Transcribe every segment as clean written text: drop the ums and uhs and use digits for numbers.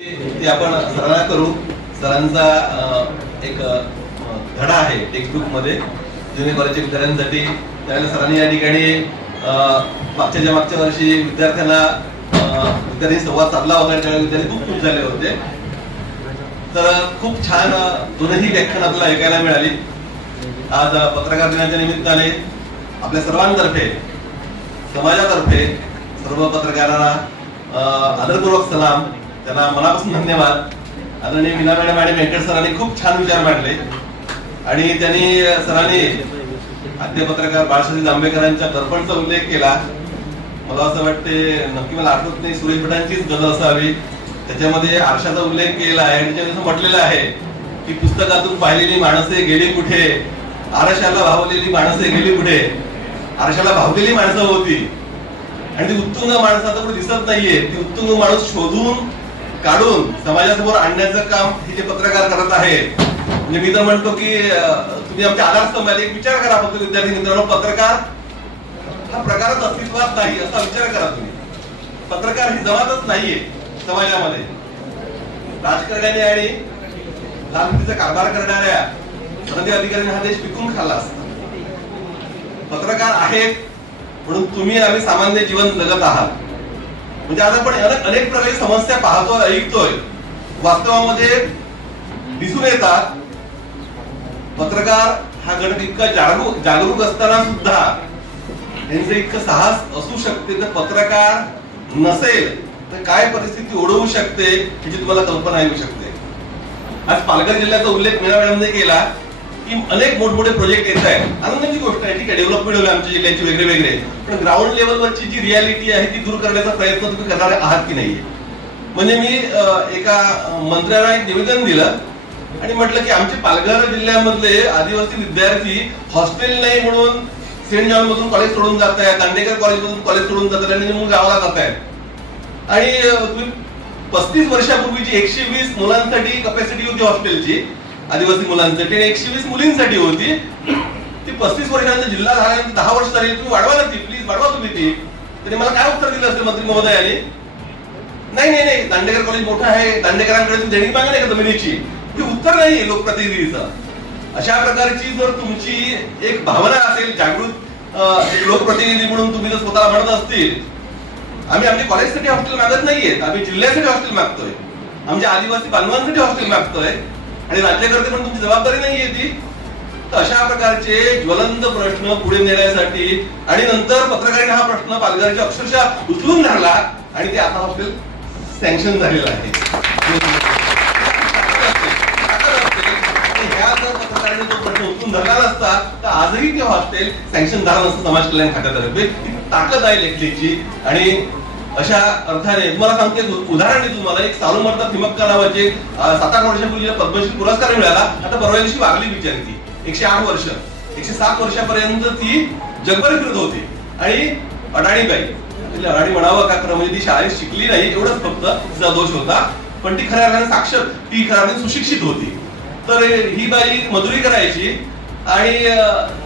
ते आपण सरांना करू. सरांचा एक धडा आहे टेक्स्टबुक मध्ये जुनियर कॉलेजच्या विद्यार्थ्यांसाठी. त्यावेळेला सरांनी या ठिकाणी मागच्या वर्षी विद्यार्थी संवाद साधला होता. त्यावेळेला विद्यार्थी खूप खुश झाले होते. तर खूप छान दोनही व्याख्यान आपल्याला ऐकायला मिळाली. आज पत्रकार दिनाच्या निमित्ताने आपल्या सर्वांतर्फे समाजातर्फे सर्व पत्रकारांना आदरपूर्वक सलाम, त्यांना मनापासून धन्यवाद. आदरणीय मीना मॅडम आणि व्यंकट सरांनी खूप छान विचार मांडले आणि सरांनी आद्य पत्रकार बाळशास्त्री जांभेकरांच्या दर्पणचा उल्लेख केला. मला असं वाटते, नक्की मला आठवत नाही, सुरेश भटांचीच गजल असावी. त्याच्यामध्ये आरशाचा उल्लेख केला आहे आणि त्याच्यामध्ये म्हटलेलं आहे की पुस्तकातून पाहिलेली माणसे गेली कुठे, आरशाला भावलेली माणसे गेली कुठे. आरशाला भावलेली माणसं होती आणि ती उत्तुंग माणसं आता कुठे दिसत नाहीये. ती उत्तुंग माणूस शोधून काढून समाजासमोर आणण्याचं काम हे जे पत्रकार करत आहेत. म्हणजे मी तर म्हणतो की तुम्ही आमच्या आधारस्तंभ एक विचार करा फक्त विद्यार्थी मित्रांनो, पत्रकार हा प्रकारच अस्तित्वात नाही असा विचार करा तुम्ही. पत्रकार ही जमातच नाहीये समाजामध्ये. राजकारण्याने आणि लालफितीचा कारभार करणाऱ्या सनदी अधिकाऱ्यांनी हा देश विकून खाल्ला असता. पत्रकार आहेत म्हणून तुम्ही आम्ही सामान्य जीवन जगत आहात. म्हणजे आज आपण अनेक प्रकारची समस्या पाहतोय, ऐकतोय, वास्तवामध्ये दिसून येतात. पत्रकार हा गट इतका जागरूक असताना सुद्धा यांचं इतकं साहस असू शकते. तर पत्रकार नसेल तर काय परिस्थिती ओढवू शकते याची तुम्हाला कल्पना येऊ शकते. आज पालघर जिल्ह्याचा उल्लेख मीना मॅडमने केला की अनेक मोठमोठे प्रोजेक्ट येत आहेत. आनंदाची गोष्ट आहे, ठीक आहे, डेव्हलपमेंट होईल आमच्या जिल्ह्याची वेगळे वेगळे, पण ग्राउंड लेवलवरची जी रियालिटी आहे ती दूर करण्याचा प्रयत्न तुम्ही करणार आहात की नाहीये. म्हणजे मी एका मंत्र्याला एक निवेदन दिलं आणि म्हटलं की आमचे पालघर जिल्ह्यामधले आदिवासी विद्यार्थी हॉस्टेल नाही म्हणून सेंट जॉन मधून कॉलेज सोडून जात आहेत, दांडेकर कॉलेज मधून कॉलेज सोडून जातात आणि मग गावाला जात आहेत. आणि तुम्ही 35 वर्षापूर्वीची 120 मुलांसाठी कपॅसिटी होती हॉस्टेलची आदिवासी मुलांसाठी आणि 120 मुलींसाठी होती. ती 35 वर्षानंतर जिल्हा झाल्यानंतर 10 वर्ष झाली, तुम्ही वाढवा ना ती, प्लीज वाढवा तुम्ही ती. तरी मला काय उत्तर दिलं असेल मंत्री महोदयाने? नाही, दांडेकर कॉलेज मोठं आहे, दांडेकरांकडे तुम्ही देणी मागा नाही का जमिनीची? हे उत्तर नाहीये लोकप्रतिनिधीचं. अशा प्रकारची जर तुमची एक भावना असेल, जागृत लोकप्रतिनिधी म्हणून तुम्ही जर स्वतःला म्हणत असतील, आम्ही आमच्या कॉलेजसाठी हॉस्टेल मागत नाहीये, आम्ही जिल्ह्यासाठी हॉस्टेल मागतोय, आमच्या आदिवासी बांधवांसाठी हॉस्टेल मागतोय आणि राज्यकर्ते म्हणून तुमची जबाबदारी नाहीये ती. तर अशा प्रकारचे ज्वलंत प्रश्न पुढे नेण्यासाठी आणि नंतर पत्रकारांनी हा प्रश्न पालघरच्या अक्षरशः उचलून धरला आणि ते आता हॉस्टेल सँक्शन झालेलं आहे. ह्या जर पत्रकारांनी तो प्रश्न उचलून धरला नसता तर आजही ते हॉस्टेल सँक्शन झालं नसतं समाज कल्याण खात्यातर्फे. ताकद आहे लेखलीची. आणि अशा अर्थाने तुम्हाला सांगते, उदाहरण देतो तुम्हाला. एक सालुमर्दा थिमक्का नावाचे 7-8 वर्षापूर्वी पद्मश्री पुरस्कार मिळाला. आता परवा दिवशी वागली बिचारी ती. 108 वर्ष, 107 वर्षापर्यंत ती जगभर फिरत होती. आणि अडाणीबाई, अडाणी म्हणावं का खरं, म्हणजे ती शाळेत शिकली नाही एवढंच फक्त तिचा दोष होता, पण ती खऱ्या अर्थाने साक्षर, ती खऱ्या अर्थाने सुशिक्षित होती. तर ही बाई मजुरी करायची आणि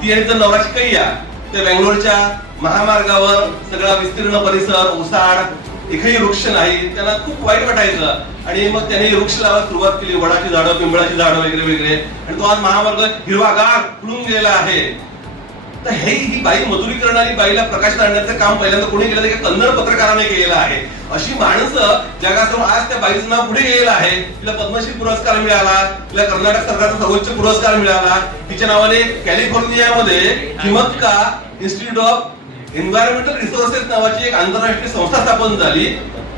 ती आणि नवरा कैया त्या बेंगलोरच्या महामार्गावर सगळा विस्तीर्ण परिसर, ओसाड, एकही वृक्ष नाही. त्यांना खूप वाईट वाटायचं आणि मग त्यांनी वृक्ष लावायला सुरुवात केली. वडाची झाडं, पिंपळाची झाडं वगैरे वेगळे. आणि तो आज महामार्ग हिरवागार फुलून गेलेला आहे. तर ही बाई मजुरी करणारी बाईला प्रकाश आणण्याचं काम पहिल्यांदा कोणी केलं तर कन्नड पत्रकाराने केलेलं आहे. अशी माणसं जगासमोर आज त्या बाईचं नाव पुढे गेलेलं आहे. तिला पद्मश्री पुरस्कार मिळाला, तिला कर्नाटक सरकारचा सर्वोच्च पुरस्कार मिळाला. तिच्या नावाने कॅलिफोर्नियामध्ये Thimmakka institute of environmental resources नावाची एक आंतरराष्ट्रीय संस्था स्थापन झाली.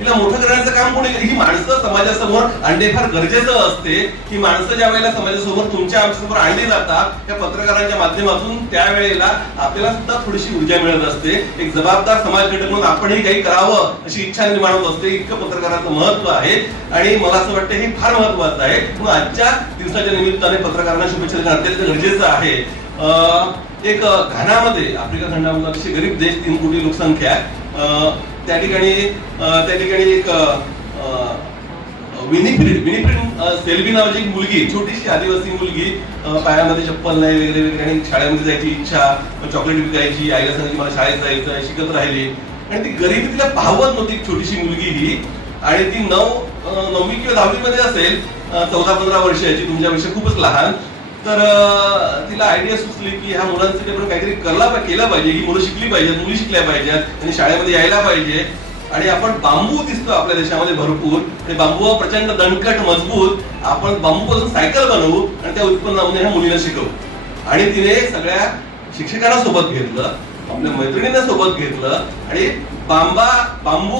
तिला मोठं करण्याचं काम कोणी? ही माणसं समाजासमोर आणणे फार गरजेचं असते. ही माणसं ज्या वेळेला समाजासमोर तुमच्या आमच्यासमोर आणली जातात त्या पत्रकारांच्या माध्यमातून, त्यावेळेला आपल्याला सुद्धा थोडीशी ऊर्जा मिळत असते. एक जबाबदार समाज घटक म्हणून आपणही काही करावं अशी इच्छा निर्माण होत असते. इतकं पत्रकाराचं महत्व आहे आणि मला असं वाटतं हे फार महत्वाचं आहे. म्हणून आजच्या दिवसाच्या निमित्ताने पत्रकारांना शुभेच्छा देणं अत्यंत गरजेचं आहे. एक घानामध्ये, आफ्रिका खंडामध्ये अतिशय गरीब देश, 3 कोटी लोकसंख्या, त्या ठिकाणी एक विनिफ्रीड सेल्वी नावाची एक मुलगी, छोटीशी आदिवासी मुलगी, पायामध्ये चप्पल नाही वगैरे वगैरे, आणि शाळेमध्ये जायची इच्छा, चॉकलेट विकायची, आईला सांगायची मला शाळेत जायचं, शिकत राहिली आणि ती गरिबी तिला पाहवत नव्हती छोटीशी मुलगी ही. आणि ती 9 9वी किंवा 10वी मध्ये असेल, 14-15 वर्षाची, तुमच्यापेक्षा खूपच लहान. तर तिला आयडिया सुचली की ह्या मुलांसाठी आपण काहीतरी केलं पाहिजे, ही मुलं शिकली पाहिजेत, मुली शिकल्या पाहिजेत, त्यांनी शाळेमध्ये यायला पाहिजे. आणि आपण बांबू दिसतो आपल्या देशामध्ये भरपूर, आणि बांबू प्रचंड दणकट मजबूत, आपण बांबूपासून सायकल बनवू आणि त्या उत्पन्नामध्ये ह्या मुलीला शिकवू. आणि तिने सगळ्या शिक्षकांना सोबत घेतलं, आपल्या मैत्रिणींना सोबत घेतलं आणि बांबू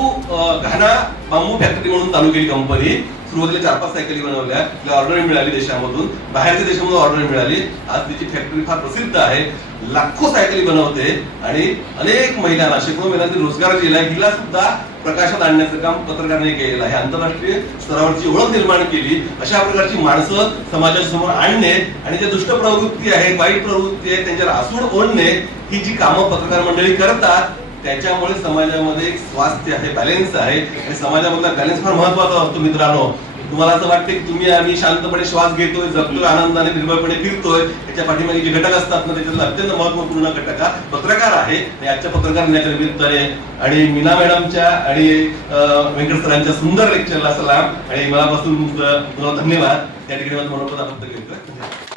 घाना बांबू फॅक्टरी म्हणून चालू केली कंपनी. सुरुवातीला 4-5 सायकली बनवल्या, तिला ऑर्डर मिळाली देशामधून, बाहेरच्या देशामधून ऑर्डर मिळाली. आज तिची फॅक्टरी फार प्रसिद्ध आहे, लाखो सायकली बनवते आणि अनेक महिलांना, शेकडो महिलांनी रोजगार दिलाय. हिला सुद्धा प्रकाशात आणण्याचं काम पत्रकारांनी केलेलं आहे. आंतरराष्ट्रीय स्तरावरची ओळख निर्माण केली. अशा प्रकारची माणसं समाजाच्या समोर आणणे आणि ज्या दुष्ट प्रवृत्ती आहेत, वाईट प्रवृत्ती आहेत, त्यांच्यावर आसूड ओढणे, ही जी कामं पत्रकार मंडळी करतात, त्याच्यामुळे समाजामध्ये एक स्वास्थ्य आहे, बॅलन्स आहे. आणि समाजामधला बॅलन्स फार महत्वाचा असतो मित्रांनो. तुम्हाला असं वाटतं की तुम्ही आम्ही शांतपणे श्वास घेतोय, जगतोय, आनंदाने निर्भयपणे फिरतोय, त्याच्या पाठीमागे जे घटक असतात ना, त्याच्यातला अत्यंत महत्वपूर्ण घटक हा पत्रकार आहे. आणि आजच्या पत्रकार दिनाच्या निमित्ताने आणि मीना मॅडमच्या आणि व्यंकट सरांच्या सुंदर लेक्चरला सलाम आणि मनापासून तुमचा धन्यवाद. त्या ठिकाणी माझं मनोपद व्यक्त करतोय.